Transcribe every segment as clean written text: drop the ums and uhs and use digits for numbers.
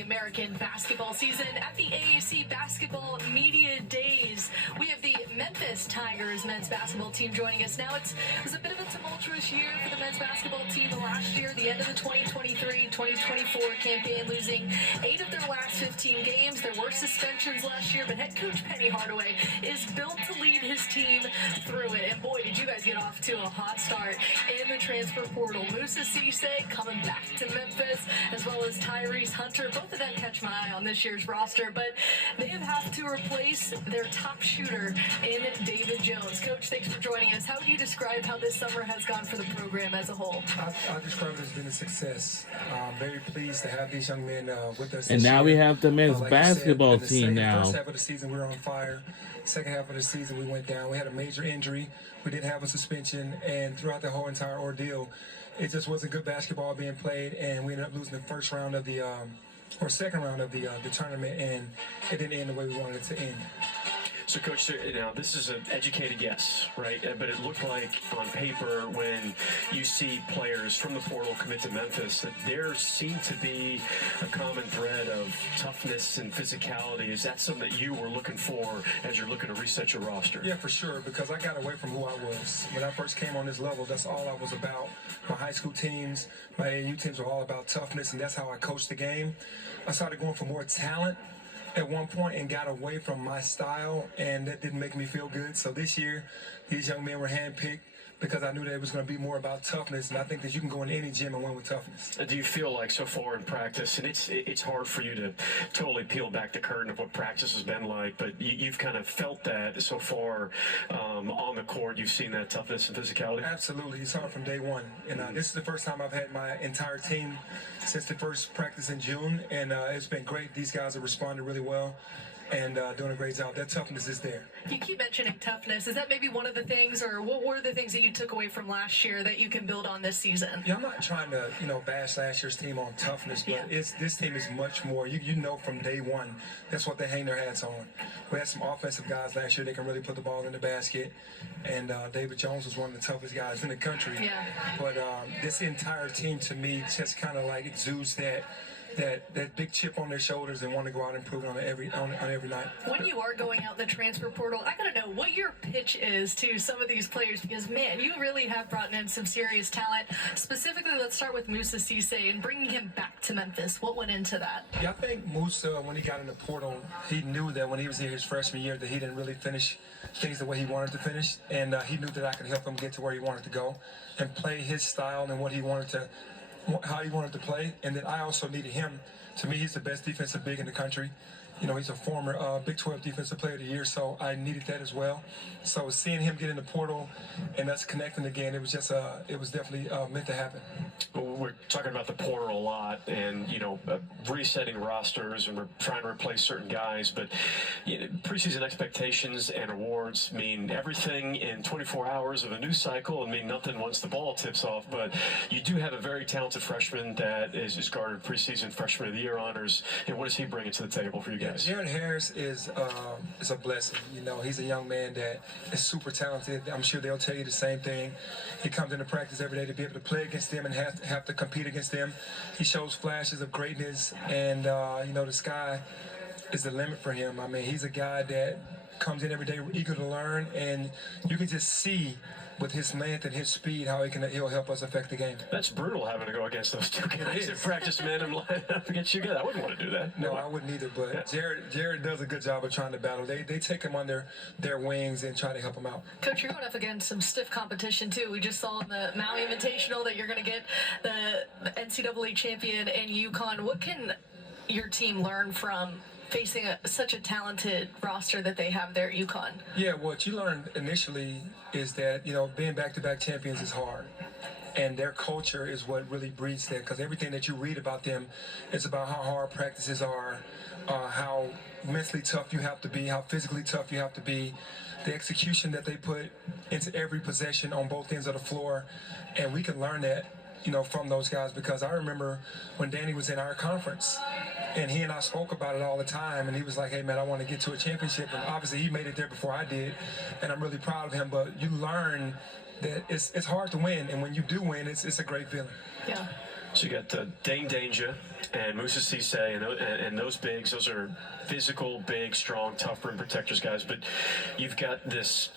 American basketball season at the AAC Basketball Media Days. We have the Memphis Tigers men's basketball team joining us now. It was a bit of a tumultuous year for the men's basketball team last year, the end of the 2023-2024 campaign, losing 8 of their last 15 games. There were suspensions last year, but head coach Penny Hardaway is built to lead his team through it. And boy, did you guys get off to a hot start in the transfer portal. Moussa Cisse coming back to Memphis, as well as Tyrese Hunter. Both of them catch my eye on this year's roster, but they have had to replace their top shooter in David Jones. Coach, thanks for joining us. How would you describe how this summer has gone for the program as a whole? I describe it as been a success. Very pleased to have these young men with us. And now we have the men's basketball team now. First half of the season, we were on fire. Second half of the season, we went down. We had a major injury. We did have a suspension, and throughout the whole entire ordeal, it just wasn't good basketball being played, and we ended up losing the first round of the second round of the tournament, and it didn't end the way we wanted it to end. So, Coach, now this is an educated guess, right? But it looked like on paper when you see players from the portal commit to Memphis that there seemed to be a common thread of toughness and physicality. Is that something that you were looking for as you're looking to reset your roster? Yeah, for sure, because I got away from who I was. When I first came on this level, that's all I was about. My high school teams, my AAU teams were all about toughness, and that's how I coached the game. I started going for more talent at one point and got away from my style, and that didn't make me feel good. So this year, these young men were handpicked because I knew that it was going to be more about toughness, and I think that you can go in any gym and win with toughness. Do you feel like so far in practice, and it's hard for you to totally peel back the curtain of what practice has been like, but you've kind of felt that so far on the court, you've seen that toughness and physicality? Absolutely. It's hard from day one. And this is the first time I've had my entire team since the first practice in June, and it's been great. These guys have responded really well and doing a great job. That toughness is there. You keep mentioning toughness. Is that maybe one of the things, or what were the things that you took away from last year that you can build on this season? Yeah, I'm not trying to, bash last year's team on toughness, but this team is much more. You know from day one, that's what they hang their hats on. We had some offensive guys last year that can really put the ball in the basket, and David Jones was one of the toughest guys in the country. Yeah. But this entire team, to me, just kind of like exudes that big chip on their shoulders and want to go out and prove it on every night. When you are going out in the transfer portal, I gotta know what your pitch is to some of these players, because man, you really have brought in some serious talent. Specifically, let's start with Moussa Cisse and bringing him back to Memphis. What went into that? Yeah, I think Moussa, when he got in the portal, he knew that when he was here his freshman year that he didn't really finish things the way he wanted to finish, and he knew that I could help him get to where he wanted to go and play his style and how he wanted to play. And then I also needed him. To me, he's the best defensive big in the country. He's a former Big 12 Defensive Player of the Year, so I needed that as well. So seeing him get in the portal and us connecting again, it was just it was definitely meant to happen. Well, we're talking about the portal a lot, and resetting rosters, and we're trying to replace certain guys. But preseason expectations and awards mean everything in 24 hours of a news cycle, and mean nothing once the ball tips off. But you do have a very talented freshman that is guarded preseason Freshman of the Year honors. And what does he bring to the table for you guys? Jared Harris is a blessing. He's a young man that is super talented. I'm sure they'll tell you the same thing. He comes into practice every day to be able to play against them and have to compete against them. He shows flashes of greatness, and the sky is the limit for him. I mean, he's a guy that comes in every day eager to learn, and you can just see with his length and his speed how he'll help us affect the game. That's brutal having to go against those two guys in practice, man. I'm lining up against you guys. I wouldn't want to do that. No, I wouldn't either, but Jared does a good job of trying to battle. They take him under their wings and try to help him out. Coach, you're going up against some stiff competition too. We just saw in the Maui Invitational that you're going to get the NCAA champion in UConn. What can your team learn from facing such a talented roster that they have there at UConn? Yeah, what you learned initially is that, being back-to-back champions is hard. And their culture is what really breeds that, because everything that you read about them is about how hard practices are, how mentally tough you have to be, how physically tough you have to be, the execution that they put into every possession on both ends of the floor. And we can learn that, from those guys, because I remember when Danny was in our conference, and he and I spoke about it all the time, and he was like, hey, man, I want to get to a championship. And obviously he made it there before I did, and I'm really proud of him. But you learn that it's hard to win, and when you do win, it's a great feeling. Yeah. So you got Dane Danger and Moussa Cisse and those bigs. Those are physical, big, strong, tough rim protectors, guys. But you've got this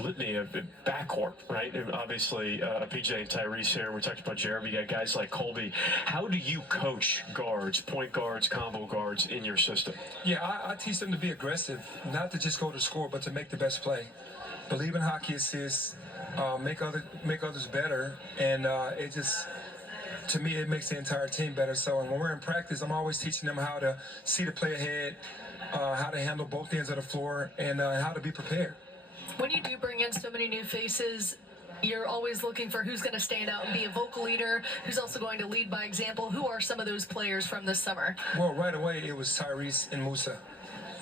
litany of backcourt, right? And obviously, PJ and Tyrese here. We talked about Jeremy. You got guys like Colby. How do you coach guards, point guards, combo guards in your system? Yeah, I teach them to be aggressive, not to just go to score, but to make the best play. Believe in hockey assists, make others better, and it just, to me, it makes the entire team better. So when we're in practice, I'm always teaching them how to see the play ahead, how to handle both ends of the floor, and how to be prepared. When you do bring in so many new faces, you're always looking for who's going to stand out and be a vocal leader, who's also going to lead by example. Who are some of those players from this summer? Well, right away, it was Tyrese and Moussa.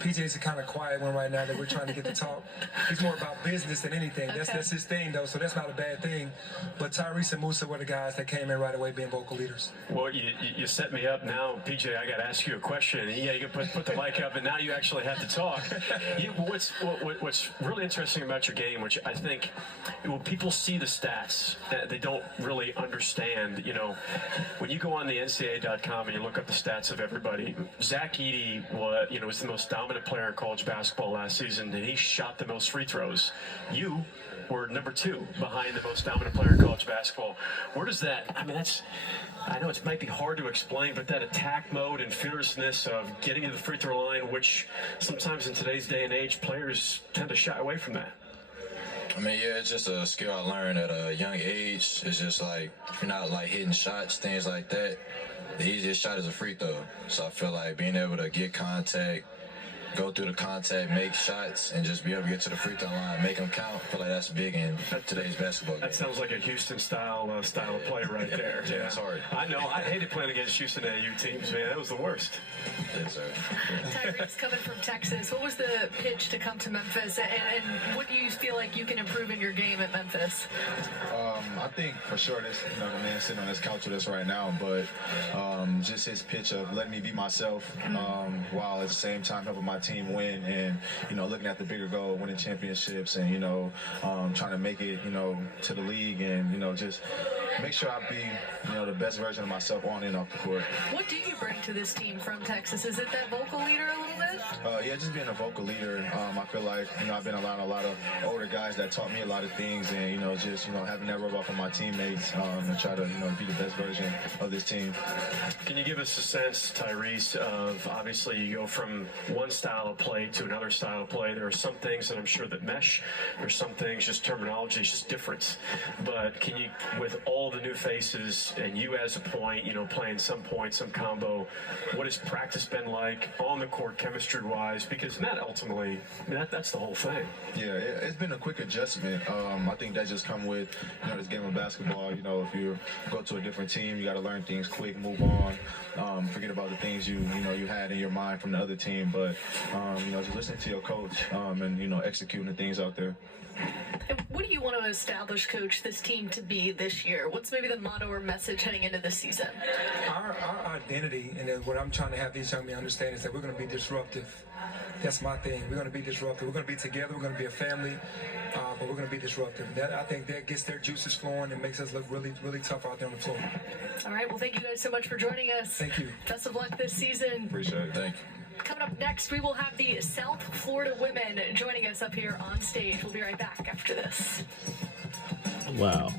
PJ's a kind of quiet one right now that we're trying to get to talk. He's more about business than anything. Okay. That's his thing, though, so that's not a bad thing. But Tyrese and Moussa were the guys that came in right away being vocal leaders. Well, you set me up now, PJ. I got to ask you a question. Yeah, you can put the mic up, and now you actually have to talk. What's really interesting about your game, which I think when people see the stats, they don't really understand. You know, when you go on the NCAA.com and you look up the stats of everybody, Zach Edey was the most dominant player in college basketball last season, and he shot the most free throws. You were number 2 behind the most dominant player in college basketball. Where does that, I mean, I know it might be hard to explain, but that attack mode and fierceness of getting to the free throw line, which sometimes in today's day and age, players tend to shy away from that. I mean, yeah, it's just a skill I learned at a young age. It's just like, if you're not like hitting shots, things like that, the easiest shot is a free throw. So I feel like being able to get contact, go through the contact, make shots, and just be able to get to the free throw line, make them count. I feel like that's big in today's basketball game. That sounds like a Houston style of play right there. Yeah, it's hard. I know. I hated playing against Houston AU teams, man. That was the worst. Yes, sir. Tyrese coming from Texas, what was the pitch to come to Memphis, and what do you feel like you can improve in your game at Memphis? I think for sure this, the man sitting on this couch with us right now, but just his pitch of letting me be myself while at the same time helping my team win, and looking at the bigger goal, winning championships, and trying to make it to the league, and just make sure I be the best version of myself on and off the court. What do you bring to this team from Texas? Is it that vocal leader a little bit? Yeah, just being a vocal leader. I feel like I've been around a lot of older guys that taught me a lot of things, and just having that rub off of my teammates and try to be the best version of this team. Can you give us a sense, Tyrese, of obviously you go from one style of play to another style of play. There are some things that I'm sure that mesh. There's some things, just terminology is just different. But can you, with all the new faces and you as a point, playing some point, some combo, what has practice been like on the court, chemistry-wise? Because that ultimately, that's the whole thing. Yeah, it's been a quick adjustment. I think that just come with this game of basketball. If you go to a different team, you got to learn things quick, move on, forget about the things you had in your mind from the other team. But just listening to your coach and executing the things out there. And what do you want to establish, Coach, this team to be this year? What's maybe the motto or message heading into this season? Our identity, and then what I'm trying to have these young men understand, is that we're going to be disruptive. That's my thing. We're going to be disruptive. We're going to be together. We're going to be a family, but we're going to be disruptive. I think that gets their juices flowing and makes us look really, really tough out there on the floor. All right. Well, thank you guys so much for joining us. Thank you. Best of luck this season. Appreciate it. Thank you. Coming up next, we will have the South Florida women joining us up here on stage. We'll be right back after this. Wow.